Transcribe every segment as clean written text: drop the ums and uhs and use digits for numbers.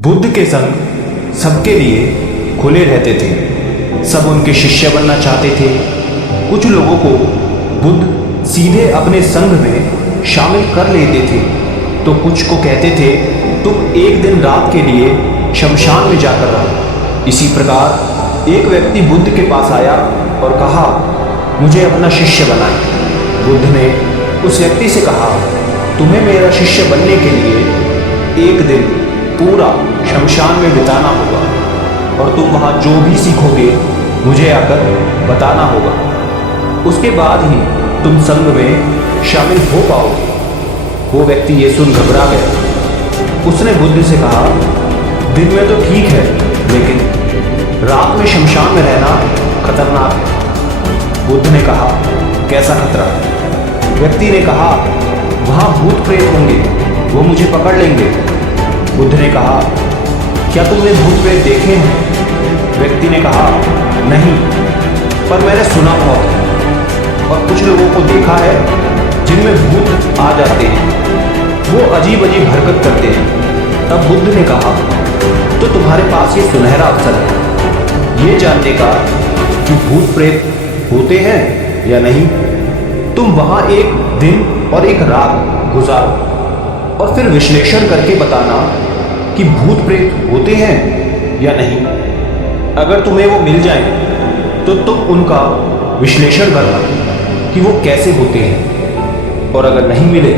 बुद्ध के संग सबके लिए खुले रहते थे। सब उनके शिष्य बनना चाहते थे। कुछ लोगों को बुद्ध सीधे अपने संघ में शामिल कर लेते थे, तो कुछ को कहते थे तुम एक दिन रात के लिए शमशान में जाकर रहो। इसी प्रकार एक व्यक्ति बुद्ध के पास आया और कहा, मुझे अपना शिष्य बनाए। बुद्ध ने उस व्यक्ति से कहा, तुम्हें मेरा शिष्य बनने के लिए एक दिन पूरा शमशान में बिताना होगा और तुम वहाँ जो भी सीखोगे मुझे आकर बताना होगा। उसके बाद ही तुम संघ में शामिल हो पाओगे। वो व्यक्ति ये सुन घबरा गया। उसने बुद्ध से कहा, दिन में तो ठीक है, लेकिन रात में शमशान में रहना खतरनाक है। बुद्ध ने कहा, कैसा खतरा? व्यक्ति ने कहा, वहाँ भूत प्रेत होंगे, वो मुझे पकड़ लेंगे। बुद्ध ने कहा, क्या तुमने भूत प्रेत देखे हैं? व्यक्ति ने कहा, नहीं, पर मैंने सुना बहुत है और कुछ लोगों को देखा है जिनमें भूत आ जाते हैं, वो अजीब अजीब हरकत करते हैं। तब बुद्ध ने कहा, तो तुम्हारे पास ये सुनहरा अवसर है ये जानने का कि भूत प्रेत होते हैं या नहीं। तुम वहाँ एक दिन और एक रात गुजारो और फिर विश्लेषण करके बताना कि भूत प्रेत होते हैं या नहीं। अगर तुम्हें वो मिल जाए तो तुम उनका विश्लेषण करना कि वो कैसे होते हैं, और अगर नहीं मिले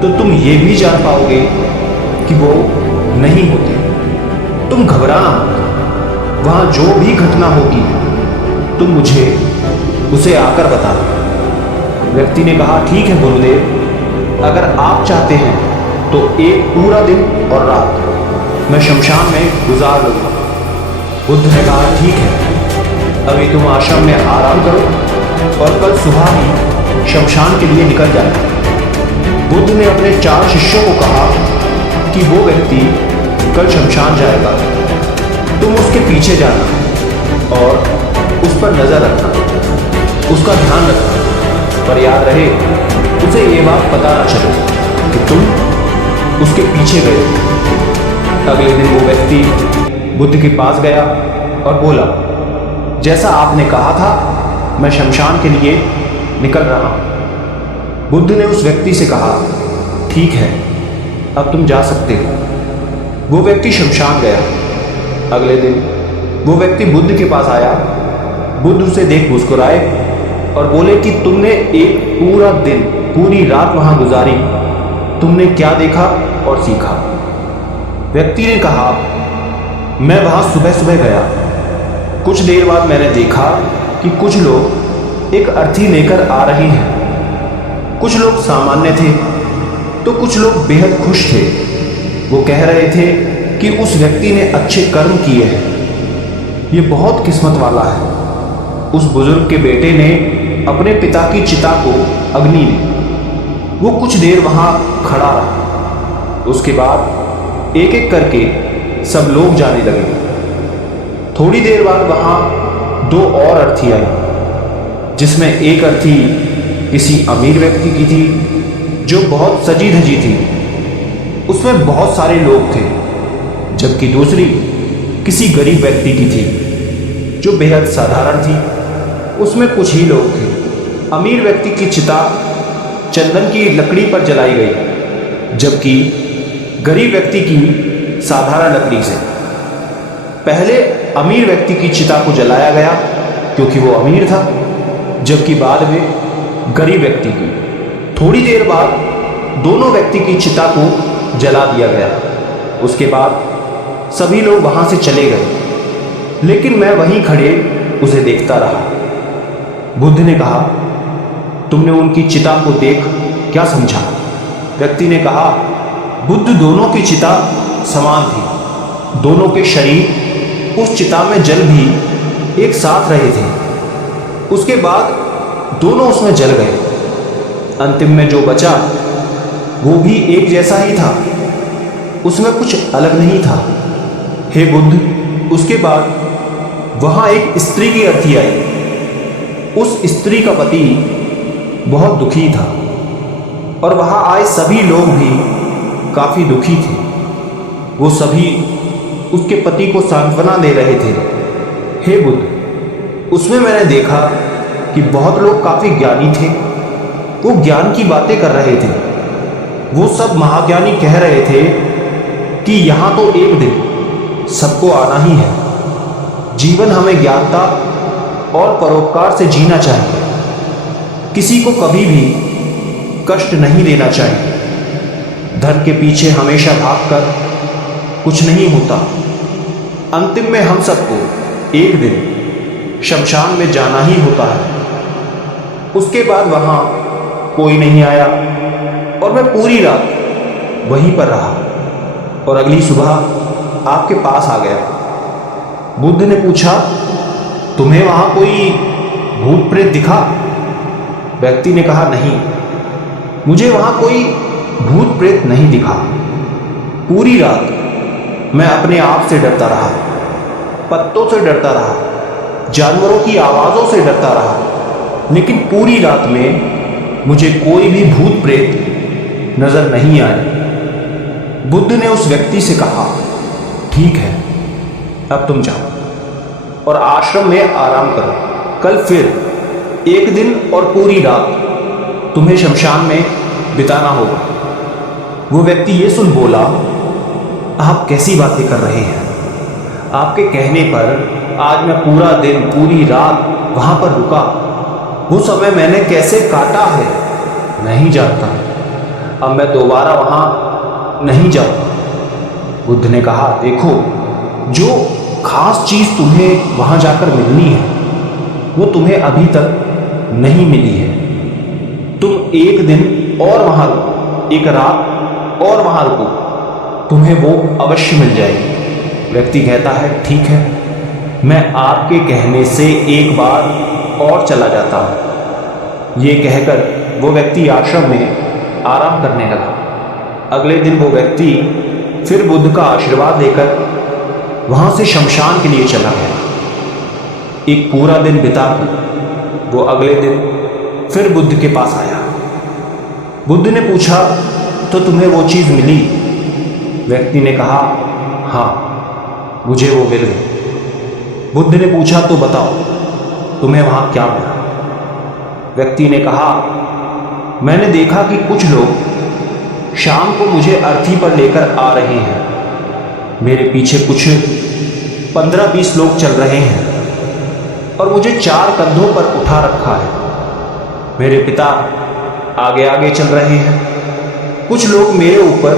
तो तुम ये भी जान पाओगे कि वो नहीं होते। तुम घबराना मत, वहाँ जो भी घटना होगी तुम मुझे उसे आकर बताना। व्यक्ति ने कहा, ठीक है गुरुदेव, अगर आप चाहते हैं तो एक पूरा दिन और रात मैं शमशान में गुजार लूँगा। बुद्ध ने कहा, ठीक है, अभी तुम आश्रम में आराम करो और कल सुबह ही शमशान के लिए निकल जाना। बुद्ध ने अपने 4 शिष्यों को कहा कि वो व्यक्ति कल शमशान जाएगा, तुम उसके पीछे जाना और उस पर नजर रखना, उसका ध्यान रखना, पर याद रहे उसे ये बात पता न चले कि तुम उसके पीछे गए। अगले दिन वो व्यक्ति बुद्ध के पास गया और बोला, जैसा आपने कहा था मैं शमशान के लिए निकल रहा हूं। बुद्ध ने उस व्यक्ति से कहा, ठीक है, अब तुम जा सकते हो। वो व्यक्ति शमशान गया। अगले दिन वो व्यक्ति बुद्ध के पास आया। बुद्ध उसे देख मुस्कुराए और बोले कि तुमने एक पूरा दिन पूरी रात वहां गुजारी, तुमने क्या देखा और सीखा? व्यक्ति ने कहा, मैं वहां सुबह सुबह गया। कुछ देर बाद मैंने देखा कि कुछ लोग एक अर्थी लेकर आ रहे हैं। कुछ लोग सामान्य थे तो कुछ लोग बेहद खुश थे। वो कह रहे थे कि उस व्यक्ति ने अच्छे कर्म किए हैं, ये बहुत किस्मत वाला है। उस बुजुर्ग के बेटे ने अपने पिता की चिता को अग्नि दी। वो कुछ देर वहां खड़ा रहा। उसके बाद एक एक करके सब लोग जाने लगे। थोड़ी देर बाद वहां 2 और अर्थी आई, जिसमें एक अर्थी किसी अमीर व्यक्ति की थी जो बहुत सजी धजी थी, उसमें बहुत सारे लोग थे, जबकि दूसरी किसी गरीब व्यक्ति की थी जो बेहद साधारण थी, उसमें कुछ ही लोग थे। अमीर व्यक्ति की चिता चंदन की लकड़ी पर जलाई गई, जबकि गरीब व्यक्ति की साधारण लकड़ी से। पहले अमीर व्यक्ति की चिता को जलाया गया क्योंकि वो अमीर था, जबकि बाद में गरीब व्यक्ति की। थोड़ी देर बाद दोनों व्यक्ति की चिता को जला दिया गया। उसके बाद सभी लोग वहां से चले गए, लेकिन मैं वहीं खड़े उसे देखता रहा। बुद्ध ने कहा, तुमने उनकी चिता को देख क्या समझा? व्यक्ति ने कहा, बुद्ध दोनों की चिता समान थी। दोनों के शरीर उस चिता में जल भी एक साथ रहे थे। उसके बाद दोनों उसमें जल गए। अंतिम में जो बचा वो भी एक जैसा ही था, उसमें कुछ अलग नहीं था। हे बुद्ध, उसके बाद वहां एक स्त्री की अर्थी आई। उस स्त्री का पति बहुत दुखी था और वहां आए सभी लोग भी काफी दुखी थे। वो सभी उसके पति को सांत्वना दे रहे थे। हे बुद्ध, उसमें मैंने देखा कि बहुत लोग काफी ज्ञानी थे। वो ज्ञान की बातें कर रहे थे। वो सब महाज्ञानी कह रहे थे कि यहां तो एक दिन सबको आना ही है। जीवन हमें ज्ञानता और परोपकार से जीना चाहिए। किसी को कभी भी कष्ट नहीं देना चाहिए। धन के पीछे हमेशा भागकर कुछ नहीं होता। अंतिम में हम सबको एक दिन शमशान में जाना ही होता है। उसके बाद वहां कोई नहीं आया और मैं पूरी रात वहीं पर रहा और अगली सुबह आपके पास आ गया। बुद्ध ने पूछा, तुम्हें वहां कोई भूत प्रेत दिखा? व्यक्ति ने कहा, नहीं, मुझे वहां कोई भूत प्रेत नहीं दिखा। पूरी रात मैं अपने आप से डरता रहा, पत्तों से डरता रहा, जानवरों की आवाजों से डरता रहा, लेकिन पूरी रात में मुझे कोई भी भूत प्रेत नजर नहीं आए। बुद्ध ने उस व्यक्ति से कहा, ठीक है, अब तुम जाओ और आश्रम में आराम करो। कल फिर एक दिन और पूरी रात तुम्हें शमशान में बिताना होगा। वो व्यक्ति ये सुन बोला, आप कैसी बातें कर रहे हैं? आपके कहने पर आज मैं पूरा दिन पूरी रात वहां पर रुका। वो समय मैंने कैसे काटा है नहीं जानता। अब मैं दोबारा वहां नहीं जाऊंगा। बुद्ध ने कहा, देखो, जो खास चीज तुम्हें वहां जाकर मिलनी है वो तुम्हें अभी तक नहीं मिली है। तुम एक दिन और वहां रुको, एक रात और वहां रुको, तुम्हें वो अवश्य मिल जाएगी। व्यक्ति कहता है, ठीक है, मैं आपके कहने से एक बार और चला जाता हूं। ये कहकर वो व्यक्ति आश्रम में आराम करने लगा। अगले दिन वो व्यक्ति फिर बुद्ध का आशीर्वाद लेकर वहां से शमशान के लिए चला गया। एक पूरा दिन बिताकर वो अगले दिन फिर बुद्ध के पास आया। बुद्ध ने पूछा, तो तुम्हें वो चीज मिली? व्यक्ति ने कहा, हाँ, मुझे वो मिल गई। बुद्ध ने पूछा, तो बताओ, तुम्हें वहां क्या मिला? व्यक्ति ने कहा, मैंने देखा कि कुछ लोग शाम को मुझे अर्थी पर लेकर आ रहे हैं। मेरे पीछे कुछ 15-20 लोग चल रहे हैं और मुझे 4 कंधों पर उठा रखा है। मेरे पिता आगे आगे चल रहे हैं। कुछ लोग मेरे ऊपर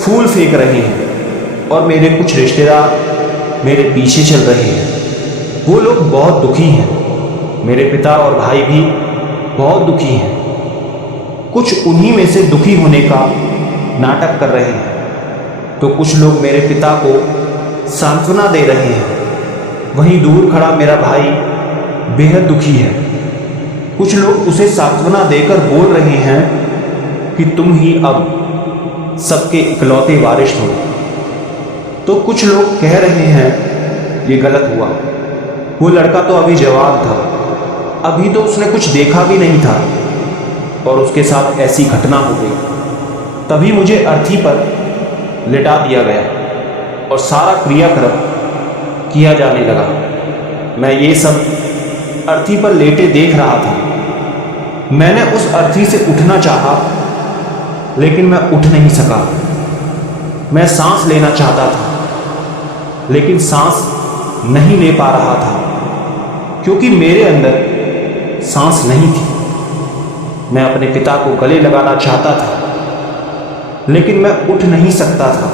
फूल फेंक रहे हैं और मेरे कुछ रिश्तेदार मेरे पीछे चल रहे हैं। वो लोग बहुत दुखी हैं। मेरे पिता और भाई भी बहुत दुखी हैं। कुछ उन्हीं में से दुखी होने का नाटक कर रहे हैं, तो कुछ लोग मेरे पिता को सांत्वना दे रहे हैं। वहीं दूर खड़ा मेरा भाई बेहद दुखी है। कुछ लोग उसे सांत्वना देकर बोल रहे हैं कि तुम ही अब सबके इकलौते वारिस हो। तो कुछ लोग कह रहे हैं ये गलत हुआ। वो लड़का तो अभी जवान था, अभी तो उसने कुछ देखा भी नहीं था और उसके साथ ऐसी घटना हो गई। तभी मुझे अर्थी पर लिटा दिया गया और सारा क्रियाक्रम किया जाने लगा। मैं ये सब अर्थी पर लेटे देख रहा था। मैंने उस अर्थी से उठना चाहा, लेकिन मैं उठ नहीं सका। मैं सांस लेना चाहता था, लेकिन सांस नहीं ले पा रहा था, क्योंकि मेरे अंदर सांस नहीं थी। मैं अपने पिता को गले लगाना चाहता था, लेकिन मैं उठ नहीं सकता था।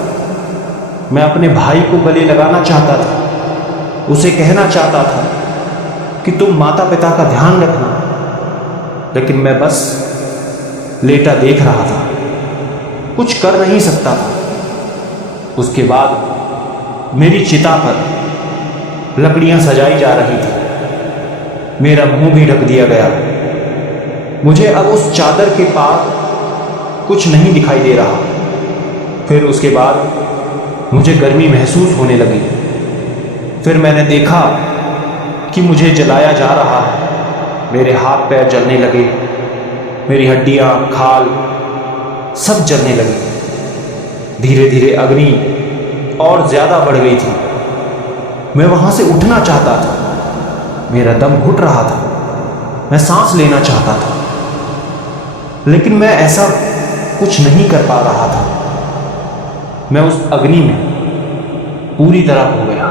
मैं अपने भाई को गले लगाना चाहता था, उसे कहना चाहता था कि तुम माता पिता का ध्यान रखना, लेकिन मैं बस लेटा देख रहा था, कुछ कर नहीं सकता था। उसके बाद मेरी चिता पर लकड़ियां सजाई जा रही थी। मेरा मुंह भी ढक दिया गया। मुझे अब उस चादर के पार कुछ नहीं दिखाई दे रहा। फिर उसके बाद मुझे गर्मी महसूस होने लगी। फिर मैंने देखा कि मुझे जलाया जा रहा है। मेरे हाथ पैर जलने लगे, मेरी हड्डियां, खाल सब जलने लगी। धीरे धीरे अग्नि और ज्यादा बढ़ गई थी। मैं वहां से उठना चाहता था, मेरा दम घुट रहा था, मैं सांस लेना चाहता था, लेकिन मैं ऐसा कुछ नहीं कर पा रहा था। मैं उस अग्नि में पूरी तरह खो गया।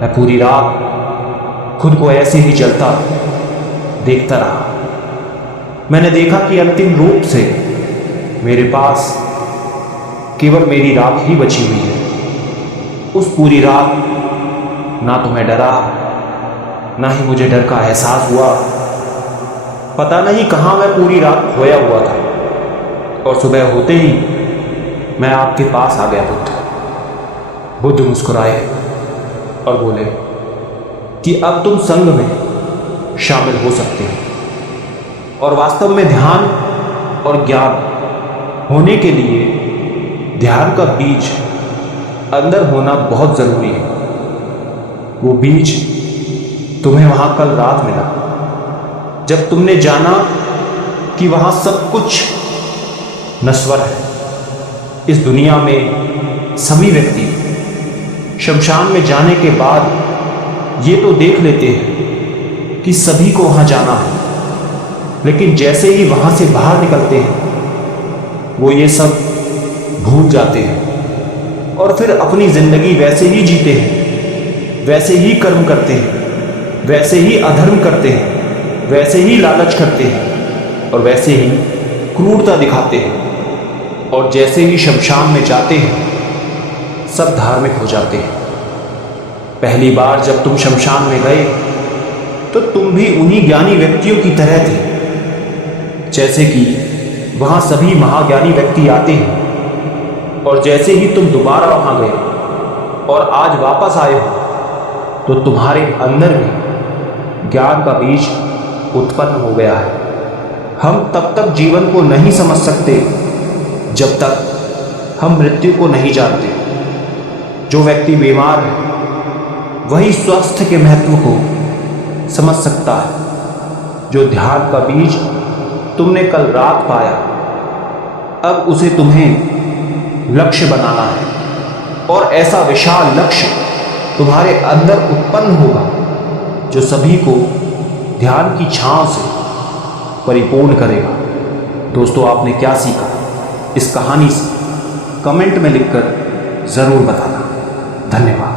मैं पूरी रात खुद को ऐसे ही जलता देखता रहा। मैंने देखा कि अंतिम रूप से मेरे पास केवल मेरी राख ही बची हुई है। उस पूरी रात ना तो मैं डरा, ना ही मुझे डर का एहसास हुआ। पता नहीं कहां मैं पूरी रात खोया हुआ था, और सुबह होते ही मैं आपके पास आ गया। बुद्ध मुस्कुराए और बोले कि अब तुम संघ में शामिल हो सकते हो, और वास्तव में ध्यान और ज्ञान होने के लिए ध्यान का बीज अंदर होना बहुत जरूरी है। वो बीज तुम्हें वहां कल रात मिला, जब तुमने जाना कि वहां सब कुछ नश्वर है। इस दुनिया में सभी व्यक्ति शमशान में जाने के बाद ये तो देख लेते हैं कि सभी को वहां जाना है, लेकिन जैसे ही वहां से बाहर निकलते हैं वो ये सब भूल जाते हैं और फिर अपनी जिंदगी वैसे ही जीते हैं, वैसे ही कर्म करते हैं, वैसे ही अधर्म करते हैं, वैसे ही लालच करते हैं और वैसे ही क्रूरता दिखाते हैं। और जैसे ही शमशान में जाते हैं सब धार्मिक हो जाते हैं। पहली बार जब तुम शमशान में गए तो तुम भी उन्हीं ज्ञानी व्यक्तियों की तरह थे, जैसे कि वहां सभी महाज्ञानी व्यक्ति आते हैं। और जैसे ही तुम दोबारा वहां गए और आज वापस आए हो तो तुम्हारे अंदर भी ज्ञान का बीज उत्पन्न हो गया है। हम तब तक जीवन को नहीं समझ सकते जब तक हम मृत्यु को नहीं जानते। जो व्यक्ति बीमार है वही स्वास्थ्य के महत्व को समझ सकता है। जो ध्यान का बीज तुमने कल रात पाया, अब उसे तुम्हें लक्ष्य बनाना है, और ऐसा विशाल लक्ष्य तुम्हारे अंदर उत्पन्न होगा जो सभी को ध्यान की छांव से परिपूर्ण करेगा। दोस्तों, आपने क्या सीखा इस कहानी से कमेंट में लिखकर जरूर बताना। धन्यवाद।